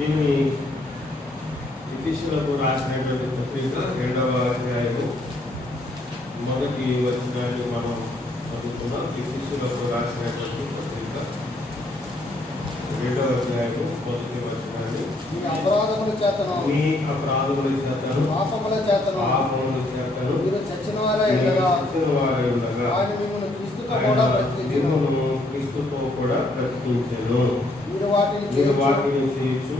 దీన్ని ఎఫెసీయులకు రాసినటువంటి పత్రిక 2వ అధ్యాయము మొదటి వచనాన్ని మనం చదువుతున్నాం. ఎఫెసీయులకు రాసినటువంటి పత్రిక 2వ అధ్యాయము మొదటి వచనాన్ని మీ అపరాధముల చేతను పాపముల చేతను మీరు చచ్చిన వారై ఉండగా ఆయన మిమ్మల్ని క్రీస్తుతో కూడా బ్రతికించెను. మీరు వాటిని చేయొచ్చు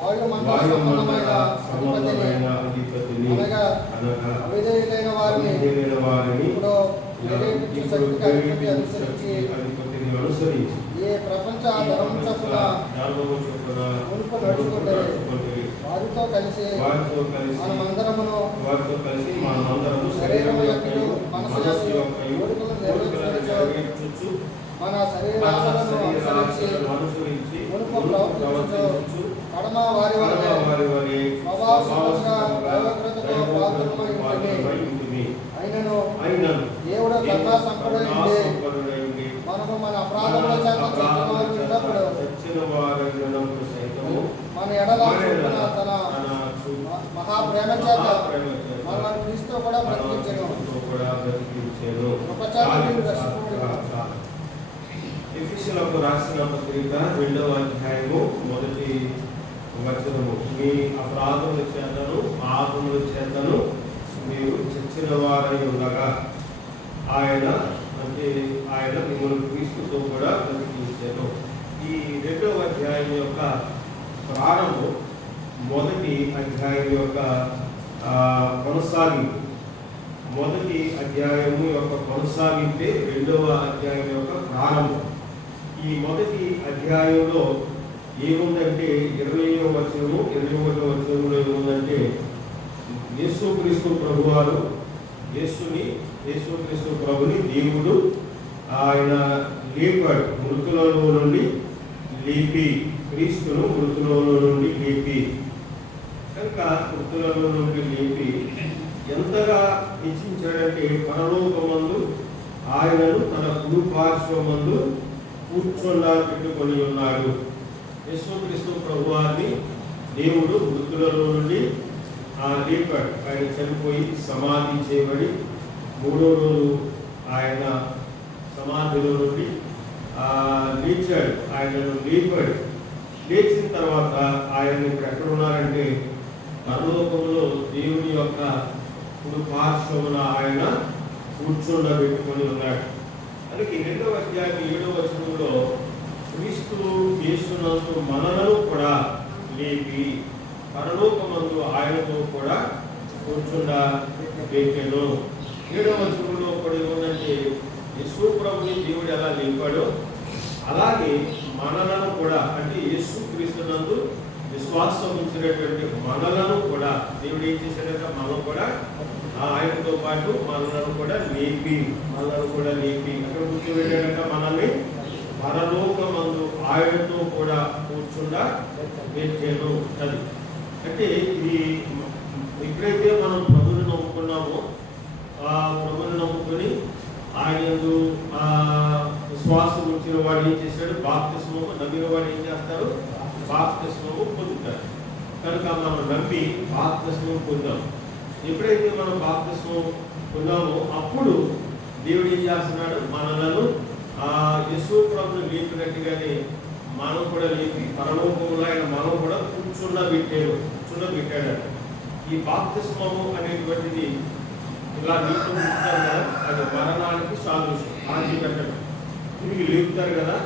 వాయుమండలమైన అధిపతిని అనగా అవిధేయులైన వారిని అధిపతిని అనుసరించి ఏ ప్రపంచ ధర్మము చొప్పున మునుపు నడుచుకుంటే వారితో కలిసి మనమందరము శరీరము యొక్కయు మనసు యొక్కయు నెరవేర్చుచు మన శరీరాలను అనుసరించి మునుపు ప్రవర్తించుచు కడమ వారి వలె స్వభావముగా దైవకృతతో పాత్రమై ఉంటుంది. అయినను దేవుడు కృపా సంపన్నుడై ఉండి మనము మన అపరాధముల చేత చచ్చిన వారైనప్పుడు మన ఎడల చూపిన తన మహాప్రేమ చేత మనల్ని క్రీస్తుతో కూడా బ్రతికించెను. ఎఫెసీయులకు రాసిన పత్రిక 2వ అధ్యాయము మొదటి వచనము మీ అపరాధముల చేతను పాపముల చేతను మీరు చచ్చిన వారై ఉండగా ఆయన మిమ్మల్ని క్రీస్తుతో కూడా బ్రతికించెను. ఈ 2వ అధ్యాయం యొక్క ప్రారంభం మొదటి అధ్యాయం యొక్క కొనసాగింపు. మొదటి అధ్యాయము యొక్క కొనసాగింపే 2వ అధ్యాయం యొక్క ప్రారంభం. ఈ మొదటి అధ్యాయంలో ఏముందంటే 20వ వచనము 21వ వచనంలో ఏముందంటే యేసుక్రీస్తు ప్రభువారు యేసుక్రీస్తు ప్రభుని దేవుడు ఆయన లేపాడు. మృతులలో నుండి లేపి క్రీస్తును మృతులలో నుండి లేపి కనుక మృతులలో నుండి లేపి ఎంతగా హెచ్చించాడంటే పరలోకమందు ఆయనను తన కుడి పార్శ్వమందు కూర్చొని ఉన్నాడు. యేసుక్రీస్తు ప్రభువారిని దేవుడు మృతులలో నుండి లేపాడు. ఆయన చనిపోయి సమాధి చేయబడి 3వ రోజు ఆయన సమాధిలో నుండి లేచాడు. ఆయనను లేపాడు. లేచిన తర్వాత ఆయన ఇప్పుడు ఎక్కడ ఉన్నారంటే పరలోకంలో దేవుని యొక్క కుడి పార్శ్వమున ఆయన కూర్చుండబెట్టుకొని ఉన్నాడు. అందుకే 2వ అధ్యాయం 7వ వచనంలో క్రీస్తు యేసునందు మనలను కూడా లేపి పరలోకమందు ఆయనతో కూడా కూర్చుండబెట్టెను. 7వ వచనంలో కూడా ఏముందంటే యేసు ప్రభుని దేవుడు ఎలా లేపాడో అలాగే మనలను కూడా అంటే యేసు క్రీస్తునందు విశ్వాసం ఉంచినటువంటి మనలను కూడా దేవుడు ఏం చేశాడంటే మనం కూడా ఆయనతో పాటు మనలను కూడా లేపి అక్కడ కూర్చోబెట్టాడంట. మనల్ని పరలోకమందు ఆయనతో కూడా కూర్చుండబెట్టెను. అది అంటే ఇది ఎప్పుడైతే మనం ప్రభుని నమ్ముకున్నామో ప్రభుని నమ్ముకొని ఆయన విశ్వాసం ఉంచిన వాడు ఏం చేశాడు? బాప్తిస్మము. నమ్మిన వాడు ఏం చేస్తారు? బాప్తిస్మము పొందుతారు. కనుక మనం నమ్మి బాప్తిస్మము పొందాం. ఎప్పుడైతే మనం బాప్తిస్మము పొందామో అప్పుడు దేవుడు ఏం చేస్తున్నాడు? మనలను యేసు ప్రభుని లేపినట్టుగానే మనం కూడా లేపి పరలోకంలో ఆయన మనం కూడా కూర్చుండబెట్టాడు. ఈ బాప్తిస్మము అనేటువంటిది ఇలా లేపుతారు కదా, అది మరణానికి సాదృశ్యం. ఆంచి పెట్టడం తిరిగి లేపుతారు కదా,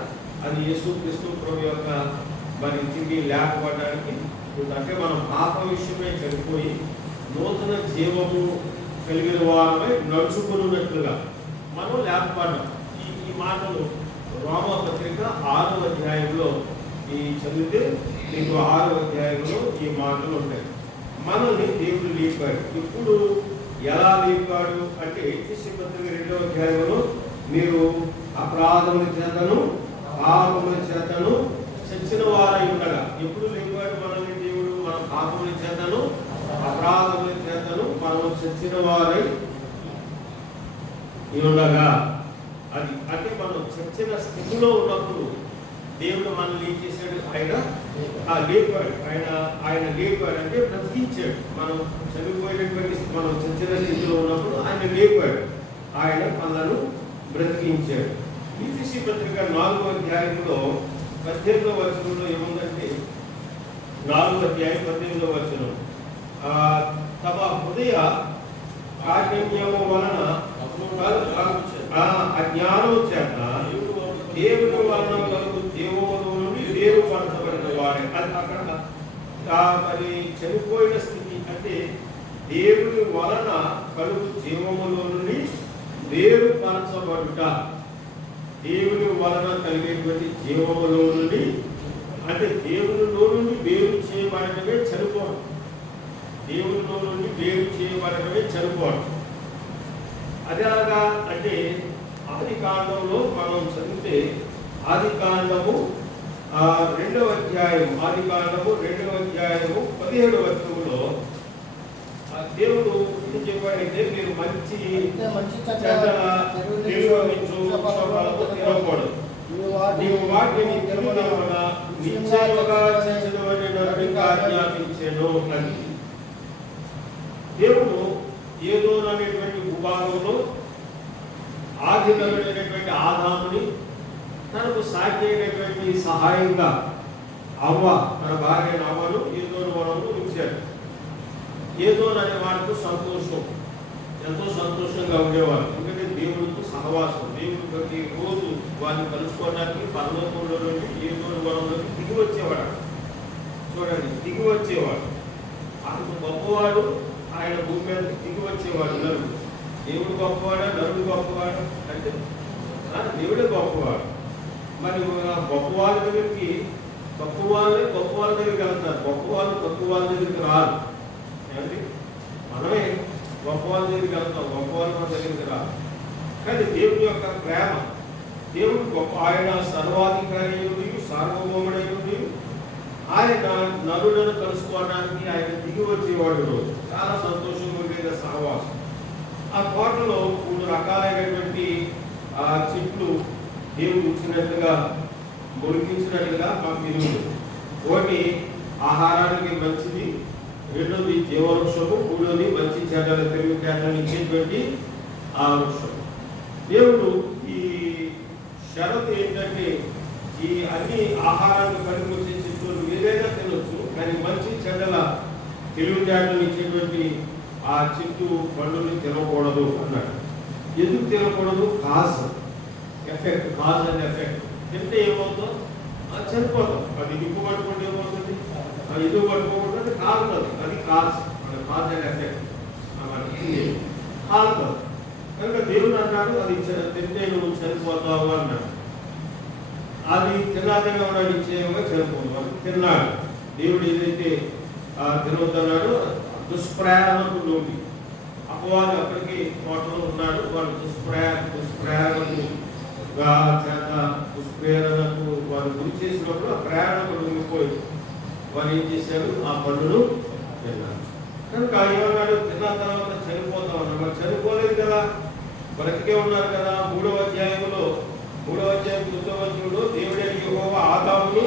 అది యేసుక్రీస్తు ప్రభు యొక్క మరి తిరిగి లేకపోవడానికి. అంటే మనం పాప విషయమే చనిపోయి నూతన జీవము కలిగిన వారమై నడుచుకున్నట్లుగా మనం లేకపోవడం. ఈ మాటలు రోమా పత్రిక 6వ అధ్యాయంలో చదివితే మీకు 6వ అధ్యాయంలో ఈ మాటలు ఉంటాయి. మనల్ని దేవుడు లేపాడు. ఇప్పుడు ఎలా లేపాడు అంటే ఎఫెసీ పత్రిక 2వ అధ్యాయంలో మీరు అపరాధముల చేతను పాపముల చేతను చచ్చిన వారై ఉండగా. ఎప్పుడు లేపాడు మనల్ని దేవుడు? మన పాపముల చేతను అపరాధముల చేతను మనం చచ్చిన వారై ఉండగా. అది అంటే మనం చచ్చిన స్థితిలో ఉన్నప్పుడు దేవుడు మనల్ని ఏం చేశాడు? ఆయన లేపాడు. ఆయన లేపాడు అంటే బ్రతికించాడు. మనం చనిపోయినటువంటి మనం చచ్చిన స్థితిలో ఉన్నప్పుడు ఆయన లేపాడు. ఆయన మనలను బ్రతికించాడు. ఈఫెసీ పత్రిక 4వ అధ్యాయంలో 18వ వచనంలో ఏముందంటే 4వ అధ్యాయం 18వ వచనం, తమ హృదయ కాఠిన్యము వలన అజ్ఞానం చేత దేవుని వలన కలుగు జీవములో నుండి వేరుపరచబడిన వాడే. అది అక్కడ మరి చనిపోయిన స్థితి అంటే దేవుని వలన కలుగు జీవములో నుండి వేరుపరచబడుట. దేవుని వలన కలిగేటువంటి జీవములో నుండి అంటే దేవునిలో నుండి వేరు చేయబడటమే చనిపోవడం. దేవునిలో నుండి వేరు చేయబడటమే చనిపోవడం. అదే అలాగా అంటే ఆది కాండంలో మనం చదివితే ఆది కాండము 2వ అధ్యాయం 2వ అధ్యాయము 17వ వచనంలో దేవుడు ఏం చెప్పాడంటే మీరు మంచి చెడ్డల నిర్వహించు వృక్షఫలము తినకూడదు. నీవు వాటిని తినుట నిశ్చయముగా చచ్చుదువని నరునికి ఆజ్ఞాపించెను అని. దేవుడు ఏదోను అనేటువంటి భూభాగంలో ఆదినరుడైనటువంటి ఆదాముని తనకు సాటి అయినటువంటి సహాయంగా అవ్వ తన భార్య అవ్వను ఏదోను వనంలో ఉంచాడు. ఏదోను అనే వాడితో సంతోషం, ఎంతో సంతోషంగా ఉండేవారు. ఎందుకంటే దేవుడితో సహవాసం. దేవుడు ప్రతి రోజు వారిని కలుసుకోవడానికి పరలోకంలో నుండి ఏదోను వనంలోకి దిగి వచ్చేవాడు. చూడండి, దిగి వచ్చేవాడు. అతను గొప్పవాడు. ఆయన భూమి మీద దిగి వచ్చేవాడు. నరుడు దేవుడు గొప్పవాడా నరుడు గొప్పవాడు అంటే దేవుడే గొప్పవాడు. మరి గొప్ప వాళ్ళ దగ్గరికి తక్కువ వాళ్ళ దగ్గరికి వెళ్తారు. గొప్ప వాళ్ళు తక్కువ వాళ్ళ దగ్గరికి రారు. ఏమండి, మనమే గొప్ప వాళ్ళ దగ్గరికి వెళ్తాం, గొప్ప వాళ్ళు మన దగ్గరికి రారు. కానీ దేవుని యొక్క ప్రేమ, దేవుడు గొప్ప. ఆయన సర్వాధికారి సార్వభౌముడైనది. ఆయన నరులను కలుసుకోవడానికి ఆయన దిగి వచ్చేవాడు. చాలా సంతోషంగా ఉండేది సహవాసం. ఆ తోటలో 3 రకాలైనటువంటి చెట్లు దేవుడు ఇచ్చినట్టుగా మొలికించినట్టుగా మాకు తెలియదు. ఒకటి ఆహారానికి మంచిది, రెండోది జీవవృక్షము, మూడోది మంచి చెడ్డల తెలివితేటలు ఇచ్చేటువంటి ఆ వృక్షం. దేవుడు ఈ షరతు ఏంటంటే ఈ అన్ని ఆహారాన్ని పనికొచ్చే చెట్లు ఏదైనా తినొచ్చు, కానీ మంచి చెడ్డల తెలివితేటలు ఇచ్చేటువంటి ఆ చెట్టు పండుని తినకూడదు అన్నాడు. ఎందుకు తినకూడదు? Cause and effect. తింటే ఏమవుతుందో చనిపోతాం. అది నిప్పు పట్టుకుంటే ఏమవుతుంది? ఎదుగు పట్టుకోకుండా కాలుతుంది. అది కాజ్ అండ్ ఎఫెక్ట్ కాలుతుంది. కనుక దేవుడు అన్నాడు అది తింటే నువ్వు చనిపోతావు అన్నాడు. అది తిన్నాకనే ఉన్నాడు, నిశ్చయంగా చనిపోతావు. తిన్నాడు. దేవుడు ఏదైతే తినవద్దన్నాడు దుష్ప్రేరణకు లోకి అపవాది అప్పటికి తోటలో ఉన్నాడు. వాడు దుష్ప్రేరణకు వారు గురి చేసినప్పుడు ఆ ప్రేరణకు లొంగిపోయి వారు ఏం చేశారు? ఆ పండును తిన్నారు. కనుక ఏమన్నాడు? తిన్న తర్వాత చనిపోతాం అన్నాడు. మరి చనిపోలేదు కదా, బ్రతికే ఉన్నారు కదా. 3వ అధ్యాయంలో 9వ వచనంలో దేవుడే యెహోవా ఆదామును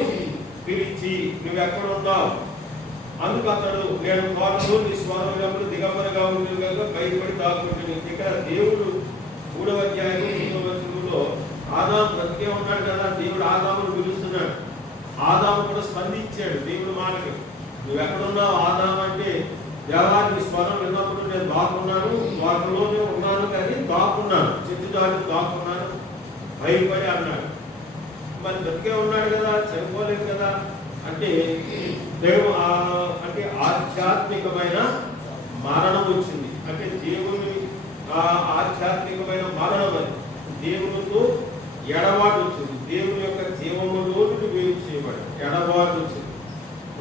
పిలిచి నువ్వు ఎక్కడ ఉన్నావు? అందుకు అతడు నేను తోటలో నీ స్వరంలో దిగంబరగా ఉంది కనుక భయపడి దాక్కుంటుంది. ఇక్కడ దేవుడు 3వ అధ్యాయం 9వ వచనంలో ఆదాము బ్రతికే ఉన్నాడు కదా, దేవుడు ఆదామును పిలుస్తున్నాడు. ఆదాము కూడా స్పందించాడు దేవుడు మాటకి. నువ్వు ఎక్కడున్నావు ఆదాము అంటే, దేవా నీ స్వరం విన్నప్పుడు నేను దాక్కున్నాను, తోటలోనే ఉన్నాను కానీ దాక్కున్నాను, చెట్టు దాటి దాక్కున్నాను, భయపడి అన్నాడు. మరి బ్రతికే ఉన్నాడు కదా, చనిపోలేదు కదా అంటే అంటే ఆధ్యాత్మికమైన మరణం వచ్చింది. అంటే దేవుని ఆధ్యాత్మికమైన మరణం అది. దేవునితో ఎడబాటు వచ్చింది. దేవుని యొక్క జీవములో నుండి వేరు చేయబడి ఎడబాటు వచ్చింది.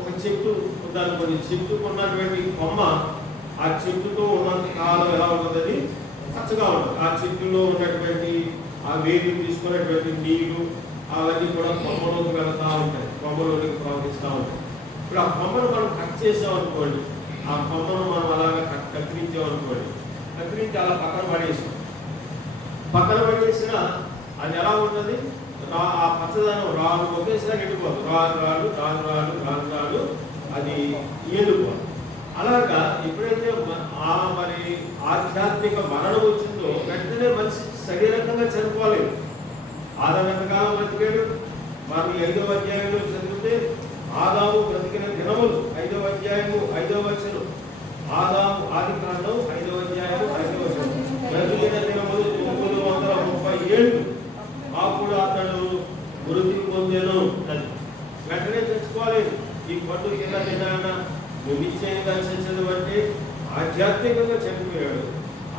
ఒక చెట్టు దాని చెట్టుకు ఉన్నటువంటి కొమ్మ ఆ చెట్టుతో ఉన్నంత కాలం ఎలా ఉంటుందని పచ్చగా ఉంటుంది. ఆ చెట్టులో ఉన్నటువంటి ఆ వేరు తీసుకున్నటువంటి నీళ్లు అవన్నీ కూడా కొమ్మలోకి వెళ్తూ ఉంటాయి, కొమ్మలోకి ప్రవహిస్తూ ఉంటాయి. ఇప్పుడు ఆ కొమ్మను మనం కట్ చేసామనుకోండి, ఆ కొమ్మను మనం అలాగా కత్తిరించామనుకోండి, కత్తిరించి అలా పక్కన పడేసిన అది ఎలా ఉంటుంది? ఆ పచ్చదనం రాళ్ళు ఒకేసారి ఎండిపోతుంది. రాళ్ళు అది ఏలుకోవాలి. అలాగా ఎప్పుడైతే మరి ఆధ్యాత్మిక మరణం వచ్చిందో వెంటనే మనిషి శరీరకంగా చనిపోలేదు. ఆదాము ఎంతకాలం బ్రతికాడు? మనం 5వ అధ్యాయంలో చదివితే ఆదాము బ్రతికిన దినములు 5వ అధ్యాయము 5వ వచనం. ఆదాము ఆది కాండం 5వ అధ్యాయము 5వ వచనం. బ్రతికిన దినములు 930 ఏళ్ళు. అప్పుడు అతడు మృతి పొందెను. వెంటనే చచ్చిపోలేదు. ఈ పండు కింద తిన్నానా నువ్వు నిశ్చయంగా చచ్చదు అంటే ఆధ్యాత్మికంగా చనిపోయాడు.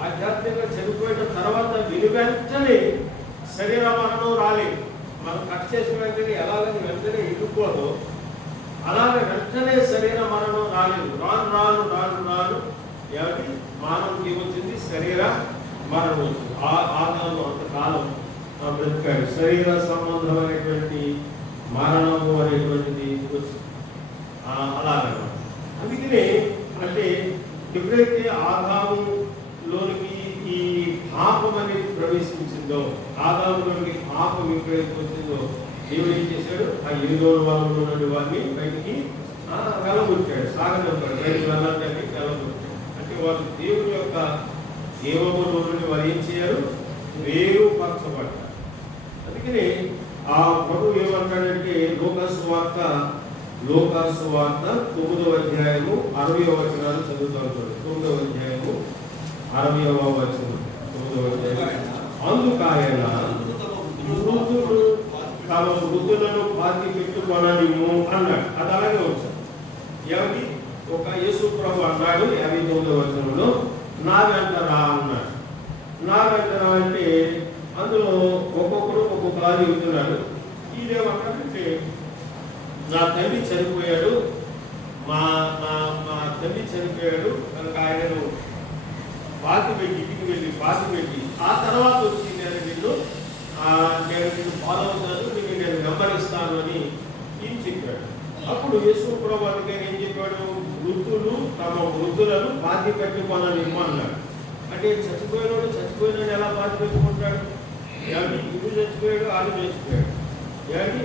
ఆధ్యాత్మికంగా చనిపోయిన తర్వాత వెంటనే శరీర మరణం రాలేదు. మనం కట్ చేసిన వెంటనే ఎలాగని వెంటనే ఇరుక్కోదు, అలాగే వెంటనే శరీర మరణం రాలేదు. రాను రాను రాను రాను ఏమిటి మానవుడికి ఏమొచ్చింది? శరీర మరణం వచ్చింది. ఆదాము అంతకాలం బ్రతికాడు. శరీర సంబంధమైనటువంటి మరణము అనేటువంటిది వచ్చింది. అలాగనమాట. అందుకనే అంటే ఎప్పుడైతే ఆదాములోనికి ఈ పాపం అనేది ప్రవేశించిందో, ఆదాములోనికి పాపం ఎప్పుడైతే వచ్చిందో దేవుడు ఏం చేశాడు? ఆ 8వ వాళ్ళలో ఉన్న వారిని బయటికి వెళ్ళగొట్టాడు, సాగనంపాడు. బయటికి వెళ్ళాలని వెళ్ళగొట్టాడు. అంటే వాళ్ళు దేవుని యొక్క జీవములో నుండి వారు ఏం చేయారు? వేరుపరచబడ్డారు. అందుకని ఆ ప్రభు ఏమంటాడంటే లోకాసు వార్త 9వ అధ్యాయము 60వ వచనాలు చదువుతాను చూడండి. 9వ అధ్యాయము 60వ వచనం. 9వ అధ్యాయం. అందుకాయన మృతులు తమ మృతులను పాతి పెట్టుకొననిమ్ము అన్నాడు. అది అలాగే వచ్చాడు. ఏమిటి? ఒక యేసు ప్రభు అన్నాడు 59వ వచనంలో, నా వెంట రా అన్నాడు. నా వెంట రా అంటే అందులో ఒక్కొక్కరు ఒక్కొక్కలా చెబుతున్నాడు. ఇదేమంటాడంటే నా తండ్రి చనిపోయాడు, మా తండ్రి చనిపోయాడు కనుక ఆయనను ఇంటికి వెళ్ళి పాతి పెట్టి ఆ తర్వాత వచ్చి నేను నిన్ను ఫాలో అవుతాను, నేను వెంబడిస్తాను అని ఈయన చెప్పాడు. అప్పుడు యేసు ప్రభు అందుకని ఏం చెప్పాడు? మృతులు తమ మృతులను పాతి పెట్టుకొననిమ్ము అన్నాడు. అంటే చచ్చిపోయినాడు ఎలా పాతి పెట్టుకుంటాడు? ఏమిటి? ఇల్లు చచ్చిపోయాడు, ఆడు చచ్చిపోయాడు. ఏమిటి?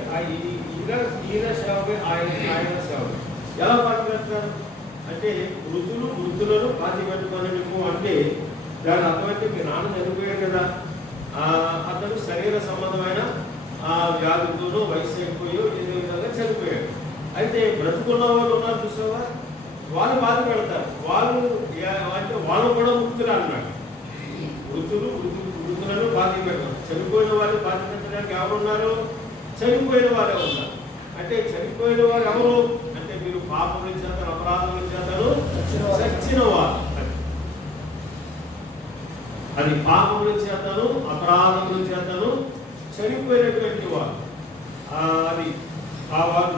ఈయన సేవపై ఆయన సేవ ఎలా పాతి పెడతారు అంటే మృతులను పాతి పెట్టుకొననిమ్ము అంటే దాని అర్థమైతే మీ నాన్న చనిపోయాడు కదా, అతను శరీర సంబంధమైన వ్యాధులతోనూ వయసు అయిపోయో ఏదో విధంగా చనిపోయాడు. అయితే బ్రతుకున్న వాళ్ళు ఉన్నారు చూసావా, వాళ్ళు బాధ పెడతారు. వాళ్ళు అంటే వాళ్ళు కూడా మృతులు అన్నాడు. మృతులను బాధ పెడతారు. చనిపోయిన వాళ్ళు బాధ పెట్టడానికి ఎవరున్నారు? చనిపోయిన వారే ఉన్నారు. అంటే చనిపోయిన వారు ఎవరు అంటే మీరు పాపముల చేత అపరాధముల చేతను చచ్చిన వారు. అది పాపముల చేతను అపరాధముల చేతను చనిపోయినటువంటి వారు. అది ఆ వారు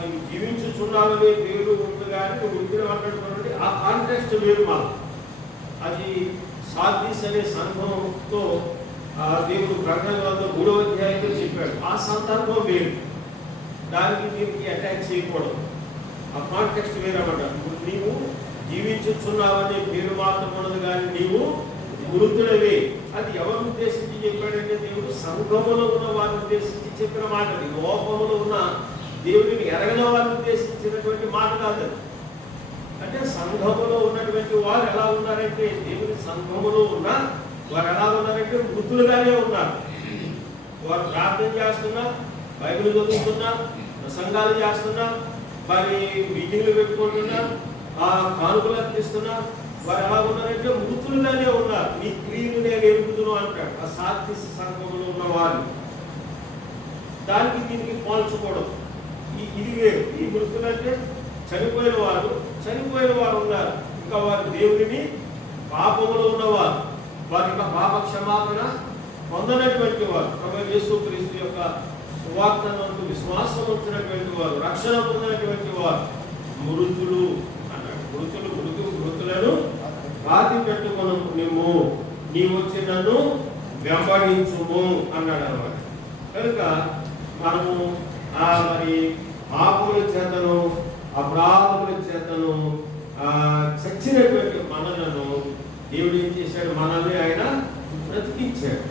నీవు జీవించుచున్నావనే పేరు ఉంది కానీ నువ్వు వృద్ధిని మాట్లాడుతున్నటువంటి ఆ కాంటెక్స్ట్ వేరు మాకు. అది సార్దీస్ అనే సంఘంతో దేవుడు ప్రకటన 3వ అధ్యాయంలో చెప్పాడు. ఆ సందర్భం వేరు, దానికి దీనికి అటాచ్ చేయకూడదు. ఆ కాంటెక్స్ట్ వేరు అన్నమాట. నీవు జీవించుచున్నావనే పేరు మాత్రం ఉన్నది కానీ నీవు మృతులవే. అది ఎవరిని ఉద్దేశించి చెప్పాడంటే దేవుడు సంఘములో ఉన్న వారిని ఉద్దేశించి చెప్పిన మాట. లోకములో ఉన్న దేవుడిని ఎరగన వారిని ఉద్దేశించినటువంటి మాట కాదు. అంటే సంఘములో ఉన్నటువంటి వారు ఎలా ఉన్నారంటే దేవుని సంఘములో ఉన్న వారు ఎలా ఉన్నారంటే మృతులుగానే ఉన్నారు. వారు ప్రార్థన చేస్తున్నా, బైబిల్ చదువుతున్నా, ప్రసంగాలు చేస్తున్నా, మరి మీటింగ్లు పెట్టుకుంటున్నా, కానుకలు అర్పిస్తున్నా, వారు ఎలా ఉన్నారంటే మృతులుగానే ఉన్నారు. నీ క్రియలు నేను ఎరుగుదును అంటాడు ఆ సాత్విక సంఘములో ఉన్న వారు. దానికి దీనికి పోల్చకూడదు. ఇది వేరు. ఈ మృతులు అంటే చనిపోయిన వారు ఉన్నారు. ఇంకా వారు దేవుడిని పాపములో ఉన్నవారు, వారి యొక్క పాప క్షమాపణ పొందనటువంటి వారు, ప్రభు యేసుక్రీస్తు యొక్క సువార్తనందు విశ్వాసం ఉంచినటువంటి వారు, రక్షణ పొందినటువంటి వారు మృతులు అన్నాడు. మృతులను పాతి పెట్టుకొను నిమ్ము, నీవు వచ్చి నన్ను వెంబడించుము అన్నాడు అన్నమాట. కనుక మనము మరి పాపముల చేతను అపరాధముల చేతను చచ్చినటువంటి మనలను దేవుడు ఏం చేశాడు? మనల్ని ఆయన బ్రతికించాడు.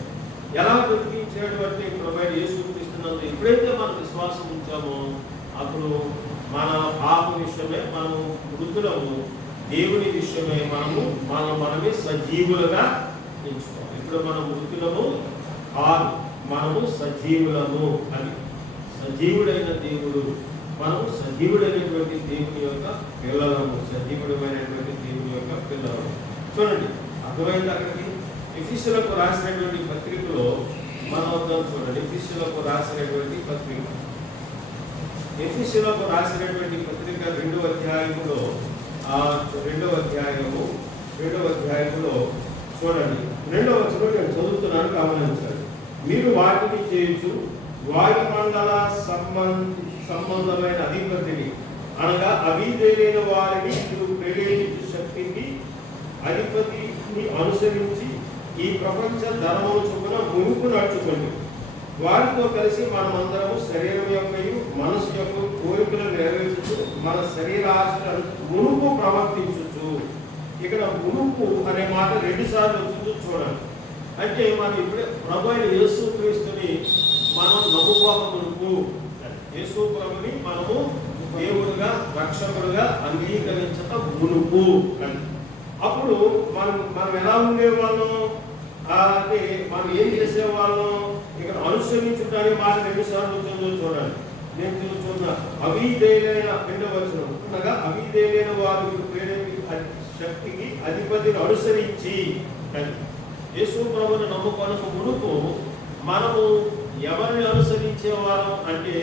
ఎలా బ్రతికించాడు అంటే ప్రభు యేసుక్రీస్తునందు ఎప్పుడైతే మనం విశ్వాసం ఉంచామో అప్పుడు మన పాప పాప విషయమే మనము మృతులము, దేవుని విషయమే మనమే సజీవులుగా ఎంచుకోవాలి. ఇప్పుడు మనం మృతులము కాదు, మనము సజీవులము అని. సజీవుడైన దేవుడు, మనము సజీవుడైనటువంటి దేవుని యొక్క పిల్లలము, సజీవుడమైనటువంటి దేవుని యొక్క పిల్లలము. చూడండి, అర్థమైంది అక్కడికి. ఎఫెసీయులకు రాసినటువంటి పత్రికలో మనం చూడండి, ఎఫెసీయులకు రాసినటువంటి పత్రిక, ఎఫెసీయులకు రాసినటువంటి పత్రిక 2వ అధ్యాయములో 2వ అధ్యాయములో చూడండి, 2వ వచనం నేను చదువుతున్నాను, గమనించండి. మీరు వాటిని చేయొచ్చు, వాయుమండల సంబంధమైన అధిపతిని అనగా అవిధేయులైన వారిని మీరు ప్రేరేపించు శక్తికి అధిపతిని అనుసరించి ఈ ప్రపంచ ధర్మము చొప్పున మునుపు నడుచుకోండి. వారితో కలిసి మనమందరము శరీరం యొక్క మనసు యొక్క కోరికలను నెరవేర్చుతూ మన శరీరాశలను మునుపు ప్రవర్తించు. ఇక్కడ మునుపు అనే మాట 2 సార్లు వచ్చిందో చూడండి. అంటే మనం ఇప్పుడే ప్రభు అయిన యేసు క్రీస్తుని మనం నమ్ముకోక మునుపు, యేసు ప్రభుని మనము దేవుడుగా రక్షకుడుగా అంగీకరించక మునుపు అని. అప్పుడు మనం ఎలా ఉండేవాళ్ళం అంటే మనం ఏం చేసేవాళ్ళం? ఇక్కడ అనుసరించడానికి మాట 2 సార్లు వచ్చిందో చూడండి. నేను చూస్తున్నా, అవిధేయులైన 2వ వచనం అనగా అవిధేయులైన వారు ప్రేరేపించే శక్తికి అధిపతిని అనుసరించి. యేసు ప్రభువుని నమ్ముకొనక మునుపు మనము ఎవరిని అనుసరించేవాళ్ళం అంటే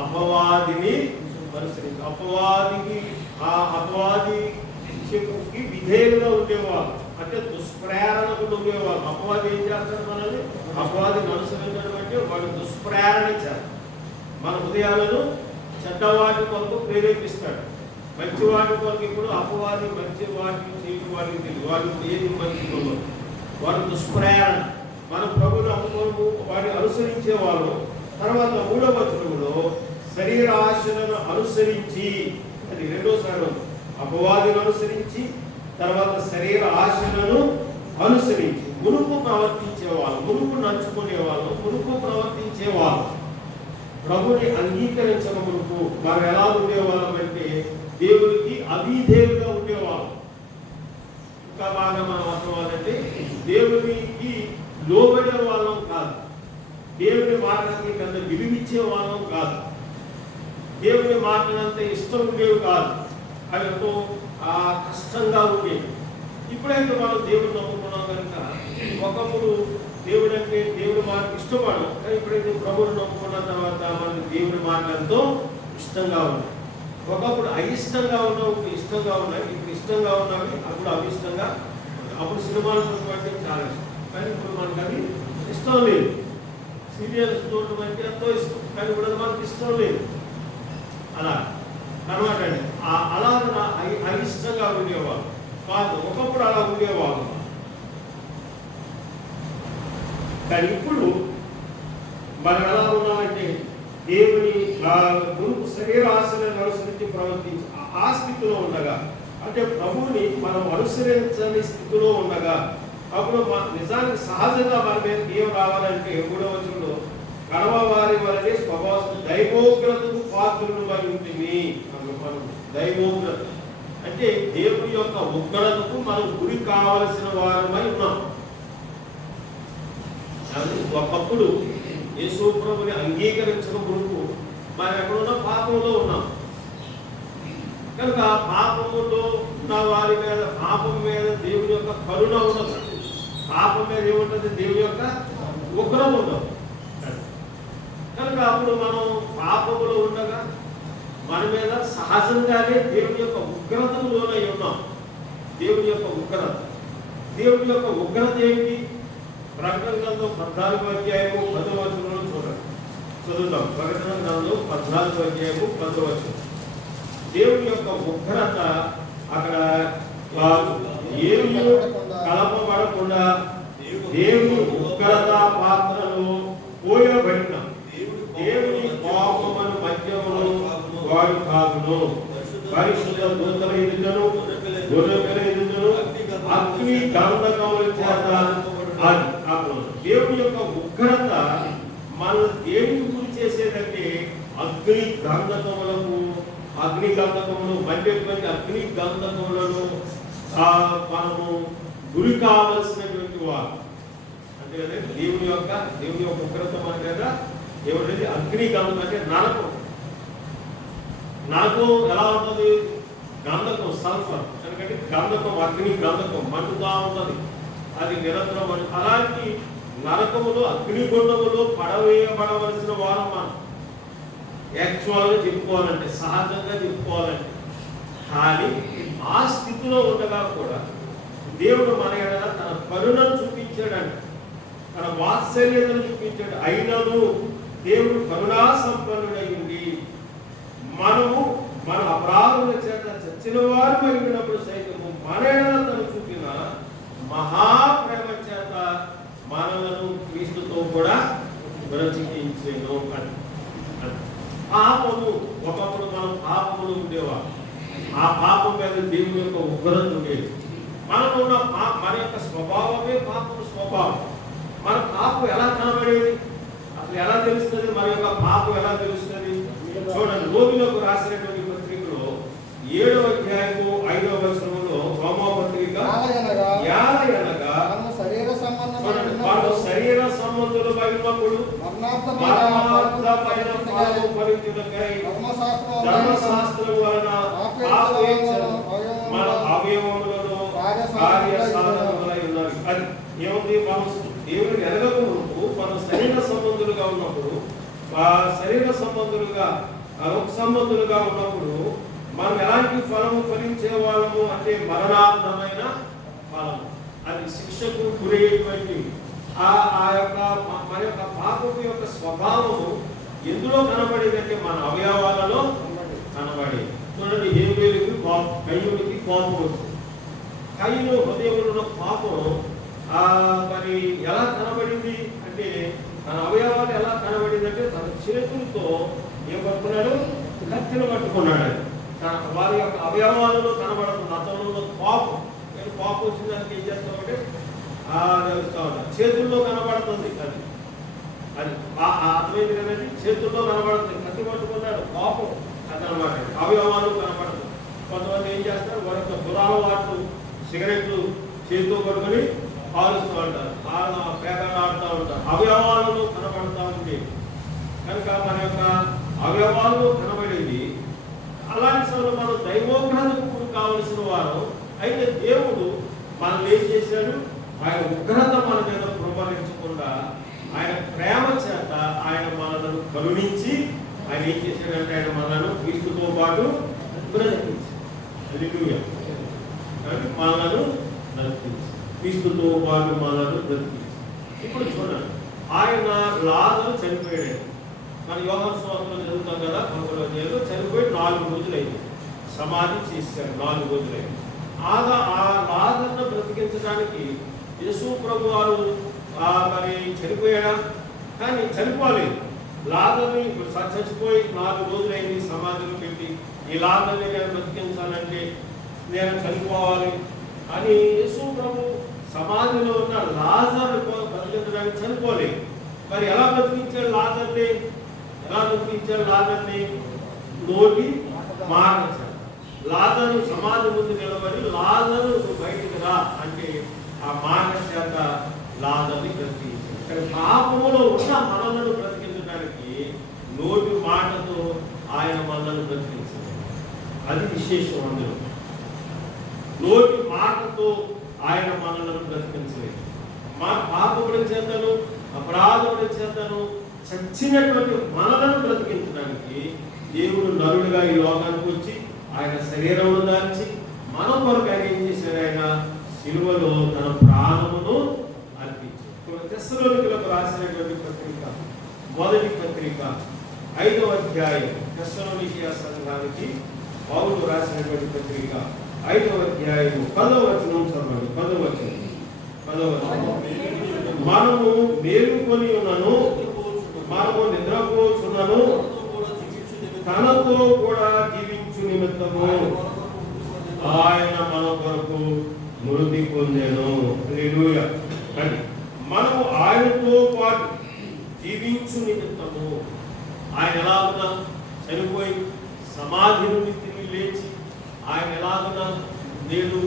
అపవాదిని అనుసరించి, అపవాదికి విధేయులుగా ఉండేవాళ్ళు, అంటే దుష్ప్రేరణకు ఉండేవాళ్ళు. అపవాది ఏం చేస్తారు? మనల్ని అపవాదిని అనుసరించడం అంటే వాడు దుష్ప్రేరణ చేస్తారు. మన హృదయాలను చెడ్డవాటి కొరకు ప్రేరేపిస్తాడు, మంచి వాటి కొరకు. ఇప్పుడు అపవాది మంచి వాటిని చేయడం వాటికి తెలియదు, వాడు ఏది మంచి కొరకు, వాడు దుష్ప్రేరణ. మన ప్రభువుని నమ్ముకోను వాడిని అనుసరించే వాళ్ళు. తర్వాత 3వ వచనంలో శరీరాశలను అనుసరించి, అది 2సారి అపవాదిని అనుసరించి, తర్వాత శరీర ఆశలను అనుసరించి మునుపు ప్రవర్తించేవాళ్ళు, మునుపు నడుచుకునేవాళ్ళు, మునుపు ప్రవర్తించేవాళ్ళు. ప్రభుని అంగీకరించక మునుపు మనం ఎలా ఉండేవాళ్ళం అంటే దేవునికి అవిధేయులుగా ఉండేవాళ్ళం. ఇంకా బాగా మనం అర్థమవుతుందంటే దేవునికి లోబడే వాళ్ళం కాదు, దేవుని మాటలకి కన్నా విలువిచ్చే వాళ్ళం కాదు, దేవుని మాటలంతా ఇష్టం ఉండేవి కాదు, అవి ఎంతో కష్టంగా ఉండేవి. ఇప్పుడైతే మనం దేవుడిని నమ్ముకున్నాం కనుక ఒకప్పుడు దేవుడు అంటే దేవుడి మాట ఇష్టపడడం, కానీ ఇప్పుడైతే ప్రభువుని నమ్ముకున్న తర్వాత మనకి దేవుడి మాటలతో ఇష్టంగా ఉన్నాయి. ఒకప్పుడు అయిష్టంగా ఉన్నావు, ఇప్పుడు ఇష్టంగా ఉన్నాయి, ఇప్పుడు ఇష్టంగా ఉన్నవి అప్పుడు అవిష్టంగా. అప్పుడు సినిమాలు చూడటం చాలా ఇష్టం, కానీ ఇప్పుడు మనకు అది ఇష్టం లేదు. సీరియల్స్ చూడటం అంటే ఎంతో ఇష్టం, కానీ ఇప్పుడు అది మనకి ఇష్టం లేదు. అలా అనమాట అండి. అలా అయిష్టంగా ఉండేవాళ్ళు కాదు, ఒకప్పుడు అలా ఉండేవాళ్ళు. కానీ ఇప్పుడు మనం ఎలా ఉన్నామంటే దేవుని మునుపు శరీరాశలను అనుసరించి ప్రవర్తించి ఆ స్థితిలో ఉండగా, అంటే ప్రభువుని మనం అనుసరించని స్థితిలో ఉండగా, అప్పుడు నిజానికి సహజంగా మన మీద ఏం రావాలంటే 3వ వచనంలో కడవవారి వలనే స్వభావం దైవోగ్రతకు పాత్రులు మరి ఉంటుంది. దైవోగ్రత అంటే దేవుని యొక్క ఉగ్రతకు మనం గురి కావలసిన వారమై ఉన్నాం. ఒకప్పుడు యేసు ప్రభుని అంగీకరించక మునుపు మనం ఎక్కడున్నా పాపంలో ఉన్నాం కనుక పాపములో ఉన్న వారి మీద, పాపం మీద దేవుని యొక్క కరుణ ఉండదు, పాపం మీద ఏముంటుంది? దేవుని యొక్క ఉగ్రత ఉండదు. కనుక అప్పుడు మనం పాపములో ఉండగా మన మీద సహజంగానే దేవుని యొక్క ఉగ్రతకు లోనై ఉన్నాం. దేవుని యొక్క ఉగ్రత, దేవుని యొక్క ఉగ్రత ఏంటి? ప్రకటన గ్రంథం 14వ అధ్యాయము 10వ వచనంలో చదువుతాం. ప్రకటన గ్రంథం 14వ అధ్యాయము 10వ వచనం. దేవుని యొక్క ఉగ్రత అక్కడ ఏమి కలపబడకుండా దేవుని ఉగ్రత పాత్రలో పోయబడిన దేవుని పాపమును మధ్యములో వాడు కాదును, పరిశుద్ధ దూతల ఎదుటను గొర్రెల ఎదుటను అగ్ని గంధకముల చేత అది దేవుని యొక్క ఉగ్రత మన దేవుని గురి చేసేదంటే అగ్ని గంధకములకు, ఆ అగ్ని గంధకములు మండేటువంటి అగ్ని గంధకములను మనము గురి కావలసినటువంటి వారు. అంతే కదా, దేవుని యొక్క ఉగ్రత అంటే కదా ఏమంటే అగ్ని గంధకం అంటే నరకం. నరకం ఎలా ఉంటుంది? గంధకం సల్ఫర్, ఎందుకంటే గంధకం అగ్ని గంధకం మండుతా ఉంటుంది, అది నిరంతరం. అలాంటి నరకములు అగ్నిగుండములు పడవేయబడవలసిన వారు మనం యాక్చువల్గా చెప్పుకోవాలంటే, సహజంగా చెప్పుకోవాలంటే. కానీ ఆ స్థితిలో ఉండగా కూడా దేవుడు మన ఎడల తన కరుణను చూపించాడంట, తన వాత్సల్యతను చూపించాడు. అయినను దేవుడు కరుణా సంపన్నుడై ఉండి మనము మన అపరాధుల చేత చచ్చిన వారు అయినప్పుడు సైతము మన ఎడల తను చూపిన మహాప్రేమ చేత మనలను క్రీస్తుతో కూడా బ్రతికించెను అని. పాపము, ఒకప్పుడు మనం పాపములు ఉండేవారు, ఆ పాపం మీద దేవుని యొక్క ఉగ్రత ఉండేది. మనలో ఉన్న మన యొక్క స్వభావమే పాపం స్వభావం. మన పాపం ఎలా కనబడేది? అసలు ఎలా తెలుస్తుంది? మన యొక్క పాపం ఎలా తెలుస్తుంది? చూడండి, రోమిలకు రాసినటువంటి పత్రికలో 7వ అధ్యాయము 5వ వచనంలో రోమా పత్రిక వారు శరీర సంబంధులు అయినప్పుడు మరణార్థమైన పాపం పరిత్యులకై ధర్మశాస్త్రం వలన మన అవయవములలో కార్య సాధనములై ఉన్నవి. అది ఏముంది? మనం దేవుని ఎరగకముందు మనం శరీర సంబంధులుగా ఉన్నప్పుడు, శరీర సంబంధులుగా లోక సంబంధులుగా ఉన్నప్పుడు మనం ఎలాంటి ఫలము ఫలించే వాళ్ళము అంటే మరణార్థమైన ఫలము. అది శిక్షకు గురయ్యేటువంటి ఆ యొక్క మన యొక్క పాపపు యొక్క స్వభావము ఎందులో కనబడేదంటే మన అవయవాలలో కనబడేది. చూడండి, హేబేలుకి కయ్యూనికి కోపం వచ్చింది. కయ్యూను హృదయంలో ఉన్న పాపం మరి ఎలా కనబడింది అంటే, తన అవయవాలు ఎలా కనబడింది అంటే తన చేతులతో ఏం పట్టుకున్నాడు? కత్తిని పట్టుకున్నాడు. వారి యొక్క అవయవాలలో కనబడుతుంది అతను పాపం. నేను పాపం వచ్చిన దానికి ఏం చేస్తామంటే తెలుస్తా ఉంటాను, చేతుల్లో కనబడుతుంది. అది అర్థమైంది కదండి, చేతుల్లో కనబడుతుంది. కత్తి పట్టుకున్నాడు, పాపం అది అనమాట. అవయవాలు కనబడుతుంది. కొంతమంది ఏం చేస్తారు, వారి యొక్క దురాలవాట్లు సిగరెట్లు చేతితో పట్టుకొని కాలుస్తూ ఉంటారు, పేదలు ఆడుతూ ఉంటారు. అవయవాలను కనబడుతూ ఉంది కనుక మన యొక్క అవయవాలు కనబడేది. అలాంటి సమయంలో మనం దైవోగ్రహకు కావలసిన వారు అయితే దేవుడు మనల్ని ఏం చేశాడు? ఆయన ఉగ్రత మన మీద కుమ్మరించకుండా ఆయన ప్రేమ చేత ఆయన మనలను కరుణించి ఆయన ఏం చేశాడంటే ఆయన మనలను క్రీస్తుతో పాటు బ్రతికించి మనలను బ్రతికించి క్రీస్తుతో పాటు మనలను బ్రతికించి. ఇప్పుడు చూడండి, ఆయన లాజరు చనిపోయాడు. మన యోహాను సువార్తలో చదువుతాం కదా, 11వ అధ్యాయంలో చనిపోయి 4 రోజులైంది, సమాధి చేశాడు. 4 రోజులైంది. ఆ లాజరును బ్రతికించడానికి యేసు ప్రభు వారు మరి చనిపోయాడా? కానీ చనిపోలేదు. లాజరుని చచ్చిపోయి 4 రోజులైంది, సమాధిలో పెట్టి ఈ లాజరుని నేను బ్రతికించాలంటే నేను చనిపోవాలి అని యేసు ప్రభు సమాధిలో ఉన్న లాజరుని బ్రతికించడానికి చనిపోలేదు. మరి ఎలా బ్రతికించాడు లాజరుని? నోటి మాట. లాజరు సమాధి ముందు నిలబడి లాజరు బయటికి రా అంటే ఆ మాట చేత లాజరుని బ్రతికించాడు. పాపములో ఉన్న మనలను బ్రతికించడానికి నోటి మాటతో ఆయన మనలను బ్రతికించాడు. అది విశేషం. అందులో నోటి మాటతో ఆయన మనలను బ్రతికించలేదు. మా పాపముల చేతను అపరాధముల చేతను చచ్చినటువంటి మనలను బ్రతికించడానికి దేవుడు నరుడుగా ఈ లోకానికి వచ్చి ఆయన శరీరమును దాల్చి మన కొరకు ఆయన ఏం చేశాడు? ఆయన శిలువలో తన ప్రాణమును అర్పించాడు. తెస్సలోనికీయులకు రాసినటువంటి పత్రిక, మొదటి పత్రిక 5వ అధ్యాయం, తెస్సలోనికీయ సంఘానికి పౌలు రాసినటువంటి పత్రిక 5వ అధ్యాయం 10వ వచనం చదవండి. 10వ వచనం. మనము మేలుకొని ఉన్నను, మనము నిద్రపోచున్నను, తనతో కూడా జీవించు నిమిత్తము ఆయన మన కొరకు మృతి పొందెను. హల్లెలూయా. అని మనము ఆయనతో పాటు జీవించు నిమిత్తము, ఆయన ఎలా ఉన్నా చనిపోయి సమాధి నుండి తిరిగి లేచి ఆయన ఎలాగున నేడు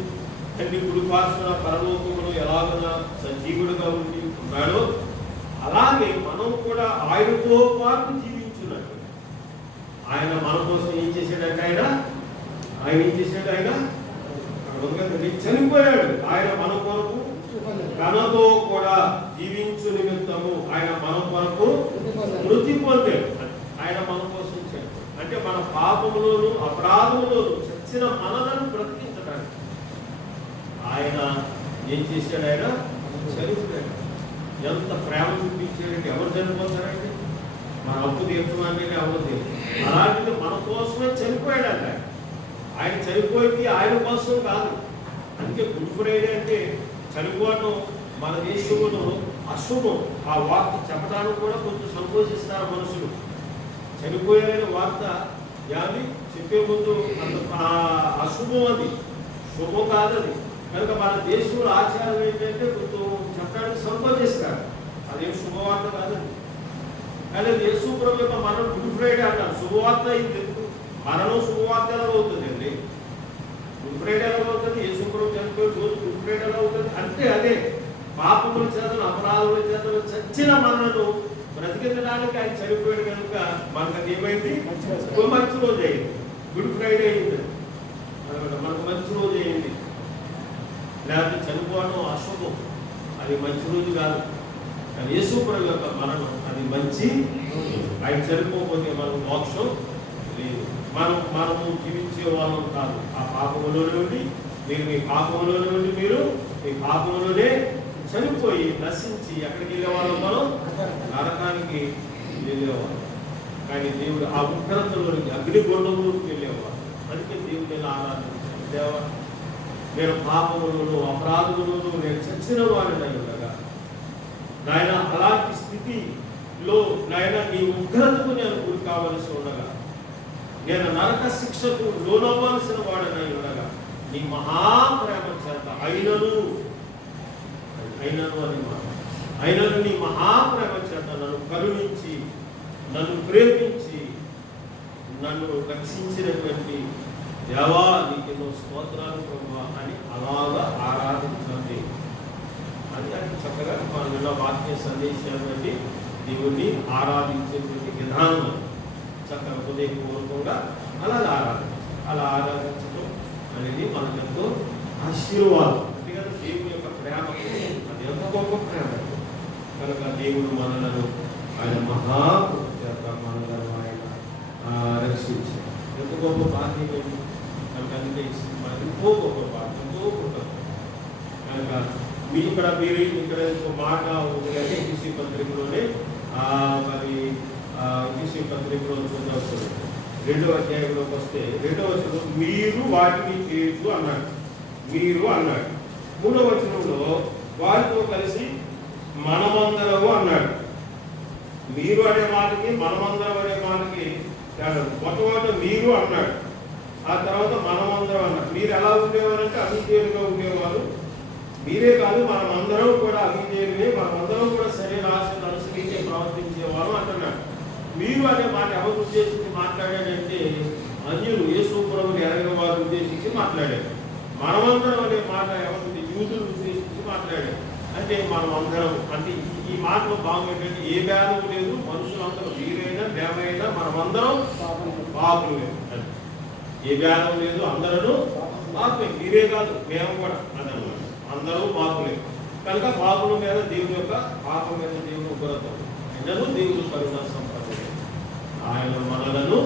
తండ్రి కుడిపార్శ్వన పరలోకములో ఎలాగున సజీవుడుగా ఉండి ఉన్నాడో అలాగే మనం కూడా ఆయనతో పాటు జీవించున్నట్టు. ఆయన మన కోసం ఏం చేశాడంటే ఆయన ఏం చేశాడు? ఆయన చనిపోయాడు. ఆయన మన కొరకు తనతో కూడా జీవించు నిమిత్తము ఆయన మన కొరకు మృతి పొందాడు. ఆయన మన కోసం చనిపోయాడు అంటే మన పాపములోను అపరాధములోను చచ్చిన మనలను బ్రతికించడానికి ఆయన ఏం చేశాడు? ఆయన చనిపోయాడు. ఎంత ప్రేమ చూపించాడంటే ఎవరు చనిపోతారంటే మన అప్పు తీర్చమని అవ్వదు. అలాంటిది మన కోసమే చనిపోయాడంట. ఆయన చనిపోయింది ఆయన కోసం కాదు. అందుకే గుడ్ ఫ్రైడే అంటే చనిపోవడం మన దేశంలో అశుభం. ఆ వార్త చెప్పడానికి కూడా కొంచెం సంకోచిస్తారు మనుషులు. చనిపోయిన వార్త యాది చెప్పే ముందు అంత అశుభం, అది శుభం కాదది. కనుక మన దేశంలో ఆచారం ఏంటంటే కొంచెం చెప్పడానికి సంకోచిస్తారు. అదేం శుభవార్త కాదండి. కానీ యేసు ప్రభు యొక్క మరణం గుడ్ ఫ్రైడే అంటారు. శుభవార్త ఇది మరణం శుభవార్త ఎలా అవుతుందండి? గుడ్ ఫ్రైడే ఎలా అవుతుంది? యేసు ప్రభు చనిపోయే రోజు గుడ్ ఫ్రైడే ఎలా అవుతుంది అంటే అదే పాపముల చేతను అపరాధముల చేతను చచ్చిన మనను బ్రతికించడానికి ఆయన చనిపోయాడు. కనుక మనకు అది ఏమైంది? మంచి రోజు అయింది. గుడ్ ఫ్రైడే అయింది. మనకు మంచి రోజు అయింది. లేకపోతే చనిపోవడం అశుభం, అది మంచి రోజు కాదు. కానీ యేసు ప్రభు యొక్క మరణం అది మంచి. ఆయన చనిపోకపోతే మనకు మోక్షం లేదు. మనము జీవించే వాళ్ళం కాదు. ఆ పాపములోనే ఉండి మీరు మీ పాపములోనే చనిపోయి నశించి ఎక్కడికి వెళ్ళేవాళ్ళం? మనం నరకానికి వెళ్ళేవాళ్ళం. కానీ దేవుడు ఆ ఉగ్రతలోనికి అగ్నిగుండంలోకి వెళ్ళేవాడు. అందుకే దేవుడు ఎలా ఆరాధించాలి? దేవా, నేను పాపములను అపరాధములను నేను చచ్చిన వాడినై ఉండగా నాయన అలాంటి స్థితిలో నాయన నీ ఉగ్రతకు నేను గురి కావలసి ఉండగా, నేను నరక శిక్షకు లోనవ్వాల్సిన వాడినై ఉండగా నీ మహాప్రేమ చేత అయినను నీ మహాప్రేమ చేత నన్ను కరుణించి నన్ను ప్రేమించి నన్ను రక్షించినటువంటి దేవా నీకు ఎన్నో స్తోత్రాలు ప్రభువా అని అలాగా ఆరాధించండి. అది చక్కగా మనం నిన్న వాక్య సందేశాన్ని బట్టి దేవుణ్ణి ఆరాధించేటువంటి విధానం చక్కగా హృదయపూర్వకంగా అలా ఆరాధించడం అనేది మనకెంతో ఆశీర్వాదం. అంతేకాదు దేవుని యొక్క ప్రేమ అది ఎంత గొప్ప ప్రేమ. కనుక దేవుడు మనలను ఆయన మహాకృప చేత మనలను ఆయన రక్షించారు. ఎంత గొప్ప భాగ్యం కనుక అందుకే ఎంతో గొప్ప భాగ్యం, ఎంతో గొప్ప. కనుక మీరు ఇక్కడ ఒక మాట ఉందంటే ఎఫెసీ పత్రికలోనే మరి ఎఫెసీ పత్రికలో చూద్దాం. 2వ అధ్యాయంలోకి వస్తే 2వ వచనంలో మీరు వాటిని చేయొచ్చు అన్నాడు. మీరు అన్నాడు. 3వ వచనంలో వారితో కలిసి మనమందరము అన్నాడు. మీరు అనే మాటకి మనమందరం అనే మాటకి మొట్టమొదట మీరు అన్నాడు, ఆ తర్వాత మనమందరం అన్నాడు. మీరు ఎలా ఉండేవారంటే అవిధేయులుగా ఉండేవారు. మీరే కాదు మనమందరం కూడా అవిధేయులే, మనమందరం కూడా శరీర ఆశను అనుసరించి ప్రవర్తించేవారు అంటున్నాడు. మీరు అనే మాట ఎవరు ఉద్దేశించి మాట్లాడాడంటే అన్యులు యేసు ప్రభువుని ఎరగిన వారు ఉద్దేశించి మాట్లాడారు. మనమందరం అనే మాట ఎవరు యూదులు ఉద్దేశించి మాట్లాడారు. అంటే మనం అందరం అంటే ఈ మాటలో భాగం ఏంటంటే ఏ భేదం లేదు. మనుషులందరూ మీరైనా మేమైనా మనమందరం పాపులే. ఏ భేదం లేదు, అందరూ పాపులే. మీరే కాదు మేము కూడా అదనమాట, అందరూ పాపులే. కనుక పాపుల మీద దేవుని యొక్క పాపం మీద దేవుని ఉగ్రతం అయినను దేవుడు కరుణ సంపన్నుడు, ఆయన మనలను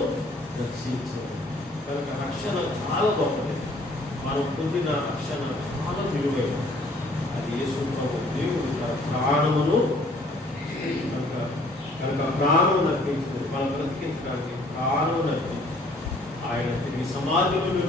రక్షించారు. కనుక రక్షణ చాలా గొప్పది. మనం పొందిన రక్షణ చాలా విలువైనది. అది యేసు ప్రభు దేవుడు తన ప్రాణమును కనుక ప్రాణం నర్పించింది. మనం బ్రతికించడానికి ప్రాణం నర్పించి ఆయన తిరిగి సమాజంలో